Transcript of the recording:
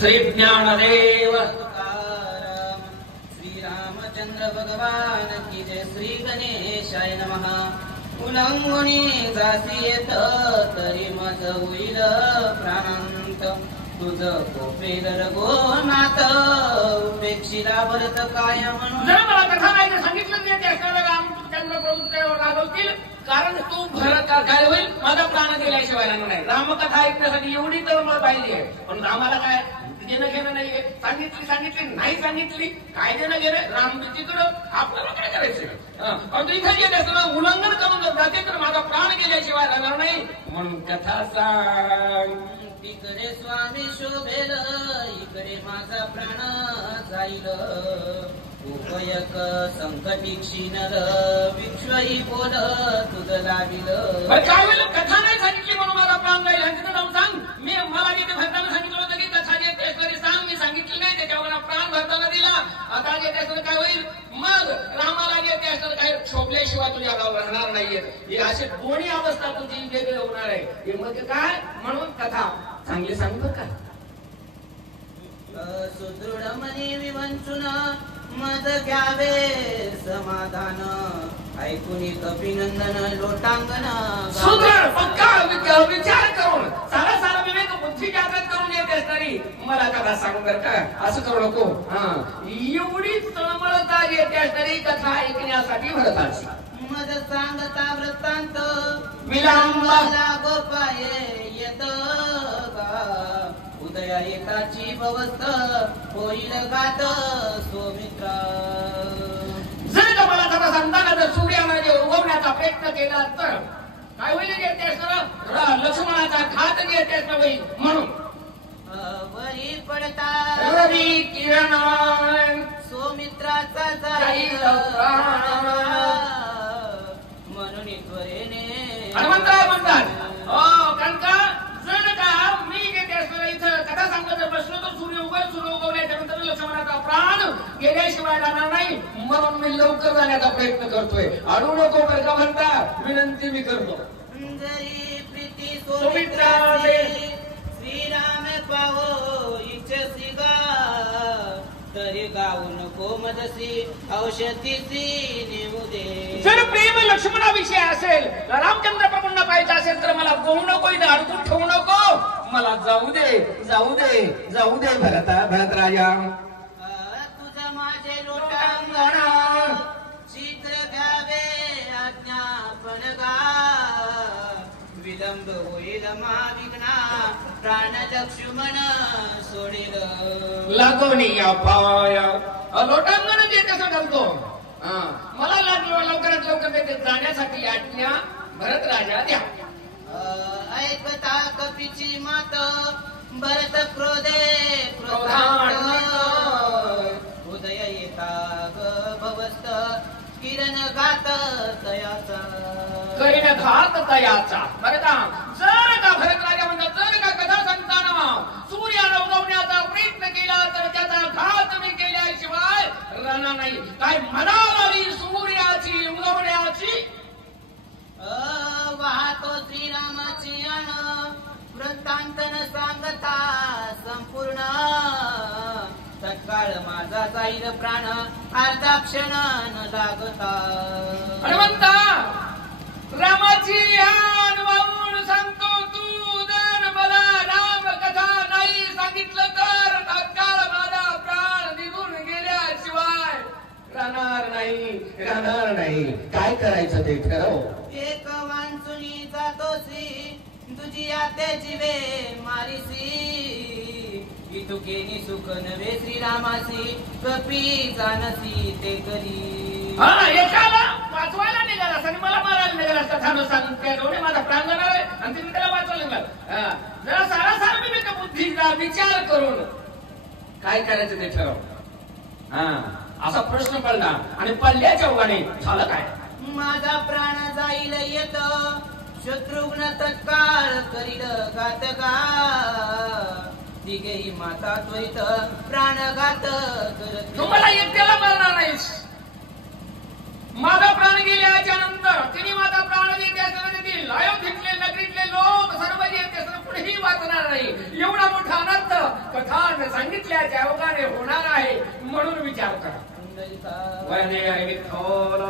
श्री ज्ञानदेव श्रीरामचंद्र भगवान की जय. श्री गणेशाय नमः. उल्लंघनी जासी येत तरी मज होईल प्राणांत. तुझ कोपेल रघुनाथ उपेक्षिला भरत काय म्हणून. जर मला कथा नाही सांगितलं नाही त्याच्यावर रामचंद्र प्रभू तुझ्यावर रागवतील, कारण तू भरत काय होईल माझा प्राण गेल्याशिवाय राहणार नाही. रामकथा ऐकण्यासाठी एवढी तर मला पाहिजे आहे, पण रामाला काय देणं घेणं नाहीये. सांगितली नाही सांगितली काय देणं घेणं रामतीकडं आपल्याला काय करायचं. पण तू इथे गेले असं उल्लंघन करून जर जाते तर माझा प्राण गेल्याशिवाय राहणार नाही. म्हणून कथा सांग. तिकडे स्वामी शोभेल इकडे माझा प्राण जाईल. उपयक संकटी क्षीणल विश्वही बोल तुझ लाविल. काय वेळ कथा नाही सांगितली म्हणून माझा प्राण जाईल. तिथं जाऊन सांग. मी मला तिथे भरताना सांगितलं होतं की कथा जे सांग. मी सांगितली नाही त्याच्यावर प्राण भरताना दिला. आता जे त्याचं काय होईल मग रामाला जे त्याचं काय शोभल्याशिवाय तुझ्या गावावर राहणार नाहीये. ही अशी दोन्ही अवस्था तुझी वेगळी होणार आहे. हे मग काय म्हणून कथा चांगली सांग बर का. सुदृढ मनी विवंचून मद घ्यावे समाधान. ऐकून कपिनंदन लोटांगण. विचार करून सारा विवेक बुद्धी जागृत करून येतेस तरी मला कथा सांगू बर का. असं करू नको. एवढीच तळमळता येतेस तरी कथा ऐकण्यासाठी भरताच. मद सांगता वृत्तांत विलांबला गोपाये येत उदया येताची भवस्थ होईल गात सोमित्रा. जर का मला कथा सांगताना जर सूर्याने जे उगवण्याचा प्रयत्न केला तर काय होईल येते लक्ष्मणाचा घात येते होईल. म्हणून वरी पडता रवी किरण सोमित्राचा जाईल म्हणून त्वरेने हनुमंतराय म्हणतात कारण का जर का मी इथं कथा सांगत बसलो तर सूर्य उगवण्याच्या नंतर लक्ष्मणाचा प्राण गेल्याशिवाय राहणार नाही. म्हणून मी लवकर जाण्याचा प्रयत्न करतोय. अडू नको बरं का म्हणता विनंती मी करतो. जरी प्रीती सोमित्राचे श्रीराम पावो इच्छसी गा तरी गाऊ नको मदसी औषधीची नेऊ दे. जर प्रेम लक्ष्मणाविषयी असेल रामचंद्र प्रभूंना पाहिजे असेल तर मला बोलू नको इथं अडकून ठेवू नको. मला जाऊ दे भरत राजा. तुझं माझे लोटांगण शीघ्र घ्यावे आज्ञापन गा. विलंब होईल माविघ्ना प्राण लक्ष्मण सोडेल. लागोनी पाय लोटांगण जे कसं घालतो. मला लवकरात लवकर जाण्यासाठी आज्ञा भरत राजा द्या. ऐकता कपीची मात भरत क्रोधे उदय येता भवस्थ किरण घात तयाचा. करीन घात तयाचा. बरं का जर का भरत राजा म्हणतात जर का कथा सांगताना सूर्याला उगवण्याचा प्रयत्न केला तर त्याचा घात मी केल्याशिवाय राहणार नाही. काय म्हणाल आली सूर्याची उगवण्याची वाहतो श्रीरामाची अण वृत्तांतन सांगता संपूर्ण. तत्काळ माझा जाईल प्राण अर्धा क्षण न लागता. हनुमंता रामाची आण वाहून सांगतो तू जर मला राम कथा नाही सांगितलं तर तत्काळ माझा प्राण निघून गेल्याशिवाय राहणार नाही. काय करायचं ते ठरव. एक वांचुनी जातोसी तुझी आते जीवे मारिसी. इतुकेनी सुख नवे श्रीरामासी कपी जानसी ते करी. एकाला वाचवायला निघालास आणि मला मारायला निघालास कथा सांग त्याच्यामुळे माझा प्राण जाणार आहे आणि तुम्ही त्याला वाचवायला निघाल. जरा सारा विवेक बुद्धीचा विचार करून काय करायचं ते ठरव. असा प्रश्न पडला आणि पडल्याच्या उगाने झालं काय. माझा प्राण जाईल येत शत्रुघ्न तत्काळ करील घातका. तिघेही माता त्वरित प्राणघात करत. तुम्हाला एकट्याला मारणार नाहीस. माझा प्राण गेल्याच्या नंतर तिने माझा प्राण देतील. अयोध्येतले नगरीतले लोक सर्व जे कुठेही वाचणार नाही. एवढा मोठा अनर्थ कथा विठ्ठलाच्या अवघाने होणार आहे म्हणून विचार करा. पुंडलिका वने विठ्ठल